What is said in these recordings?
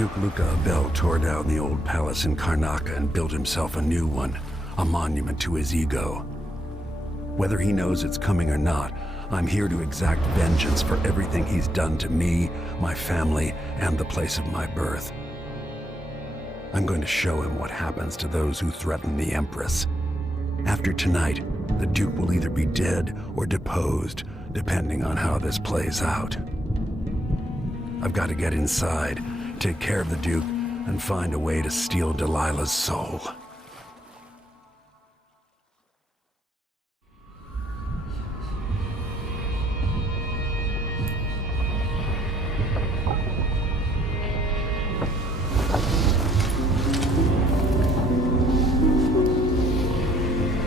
Duke Luca Abel tore down the old palace in Karnaca and built himself a new one, a monument to his ego. Whether he knows it's coming or not, I'm here to exact vengeance for everything he's done to me, my family, and the place of my birth. I'm going to show him what happens to those who threaten the Empress. After tonight, the Duke will either be dead or deposed, depending on how this plays out. I've got to get inside, take care of the Duke, and find a way to steal Delilah's soul.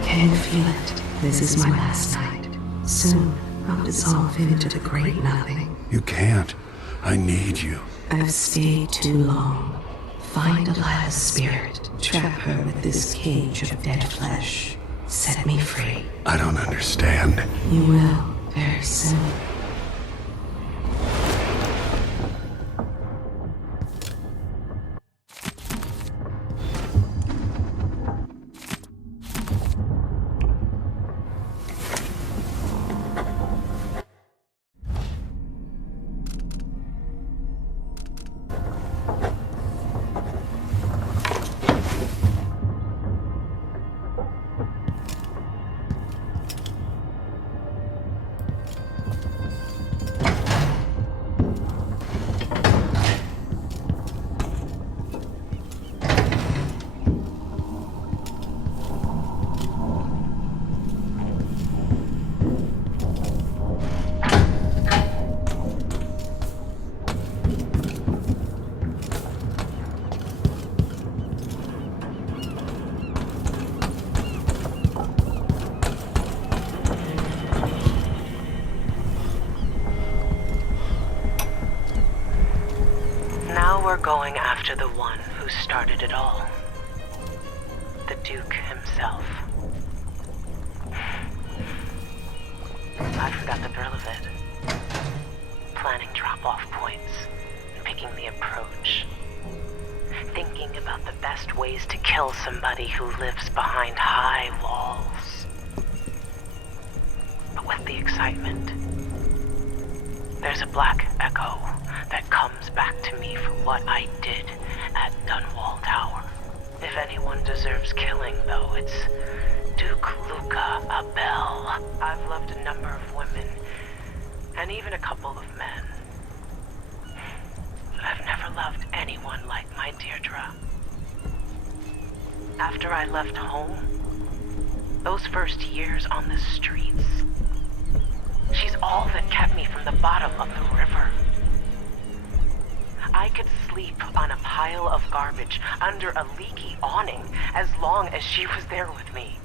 Can you feel it? This is my last night. Soon, I'll dissolve into the great nothing. You can't. I need you. I've stayed too long. Find Delilah's spirit. Trap her with this cage of dead flesh. Set me free. I don't understand. You will, very soon. We're going after the one who started it all. The Duke himself. I forgot the thrill of it. Planning drop-off points, and picking the approach. Thinking about the best ways to kill somebody who lives behind high walls. But with the excitement, there's a black echo that comes back to me for what I did at Dunwall Tower. If anyone deserves killing, though, it's Duke Luca Abel. I've loved a number of women, and even a couple of men. But I've never loved anyone like my Deirdre. After I left home, those first years on the streets, she's all that kept me from the bottom of the river. I could sleep on a pile of garbage under a leaky awning as long as she was there with me.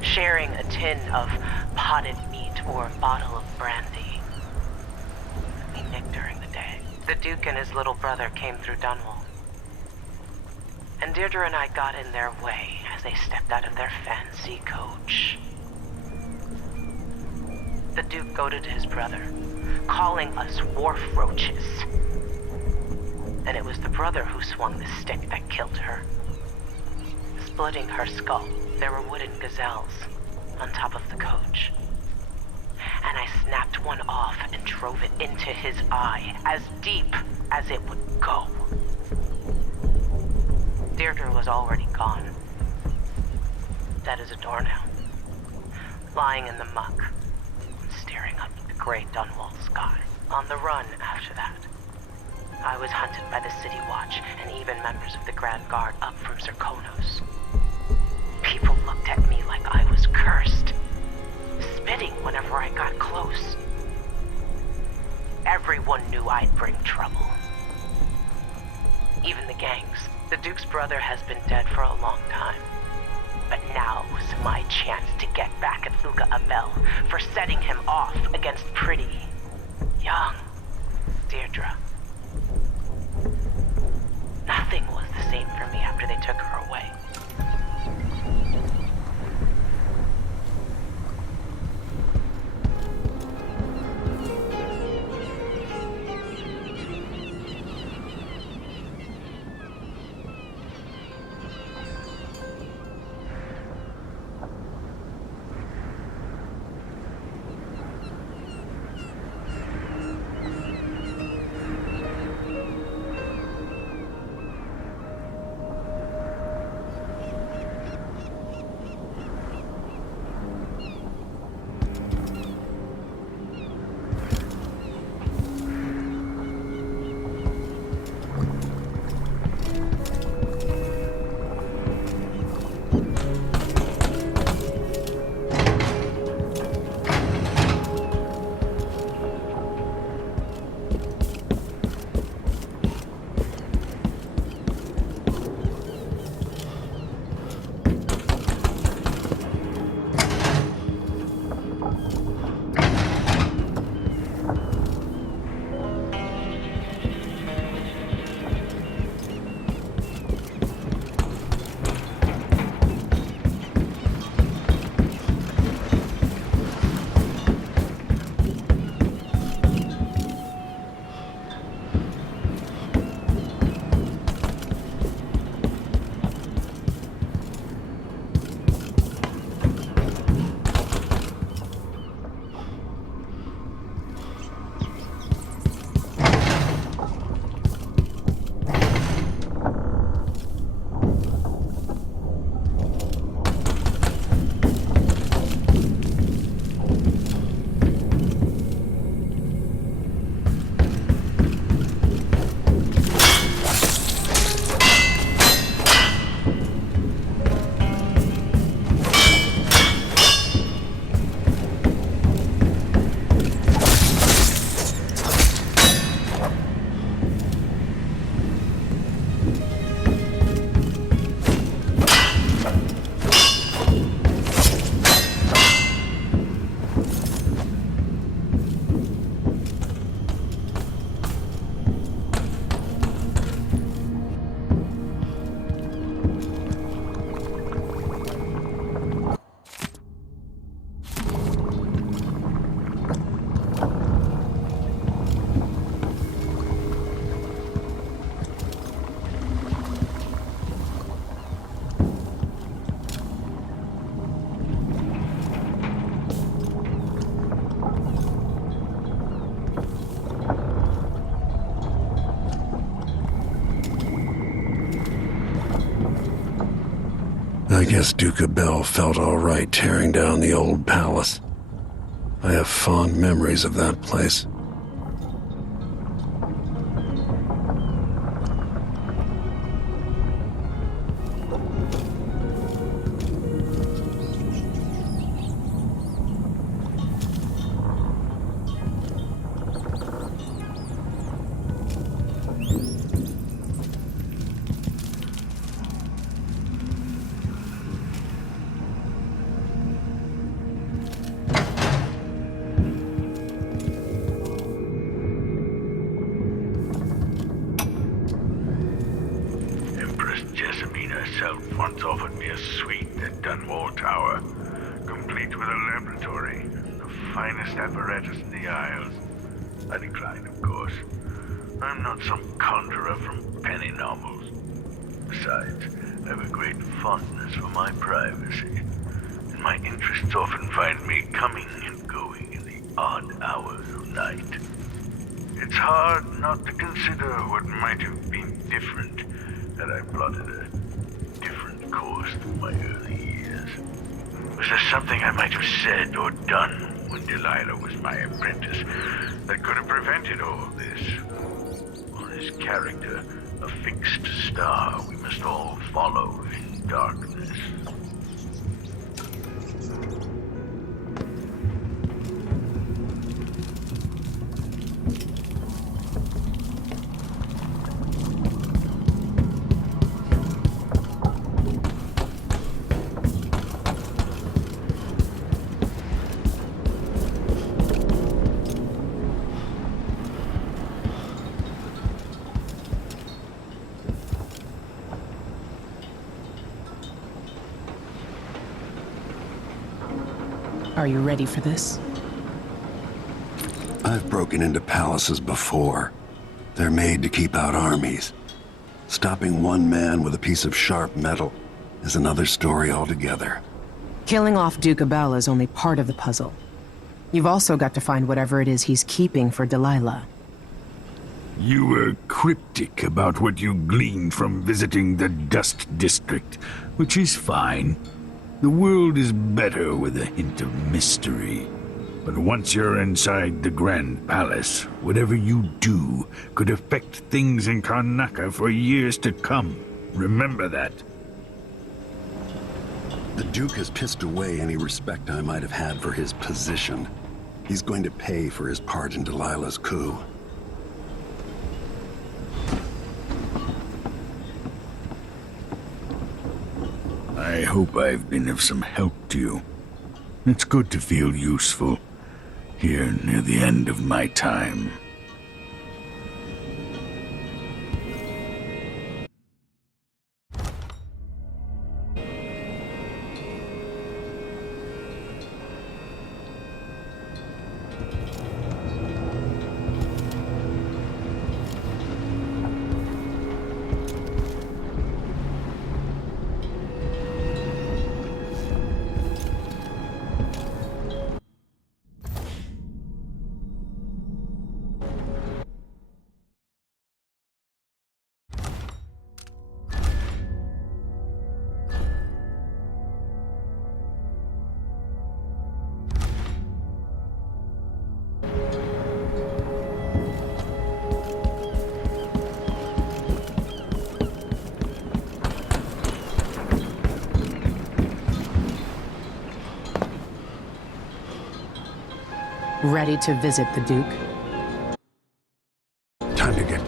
Sharing a tin of potted meat or a bottle of brandy. We nicked during the day. The Duke and his little brother came through Dunwall. And Deirdre and I got in their way as they stepped out of their fancy coach. The Duke goaded his brother, calling us wharf roaches. And it was the brother who swung the stick that killed her. Splitting her skull, there were wooden gazelles on top of the coach. And I snapped one off and drove it into his eye, as deep as it would go. Deirdre was already gone. Dead as a doornail. Lying in the muck, staring up at the gray Dunwall sky. On the run after that. I was hunted by the City Watch and even members of the Grand Guard up from Zirkonos. People looked at me like I was cursed, spitting whenever I got close. Everyone knew I'd bring trouble. Even the gangs. The Duke's brother has been dead for a long time. But now was my chance to get back at Luca Abel for setting him off against pretty, young Deirdre. Nothing was the same for me after they took her away. guess Duke Bell felt all right tearing down the old palace. I have fond memories of that place. Once offered me a suite at Dunwall Tower, complete with a laboratory, the finest apparatus in the Isles. I declined, of course. I'm not some conjurer from penny novels. Besides, I have a great fondness for my privacy, and my interests often find me coming and going in the odd hours of night. It's hard not to consider what might have been different had I plotted a different course through my early years. Was there something I might have said or done when Delilah was my apprentice that could have prevented all of this? Or his character, a fixed star we must all follow in darkness? Are you ready for this? I've broken into palaces before. They're made to keep out armies. Stopping one man with a piece of sharp metal is another story altogether. Killing off Duke Bell is only part of the puzzle. You've also got to find whatever it is he's keeping for Delilah. You were cryptic about what you gleaned from visiting the Dust District, which is fine. The world is better with a hint of mystery. But once you're inside the Grand Palace, whatever you do could affect things in Karnaca for years to come. Remember that. The Duke has pissed away any respect I might have had for his position. He's going to pay for his part in Delilah's coup. I hope I've been of some help to you. It's good to feel useful, here near the end of my time. Ready to visit the Duke? Time to get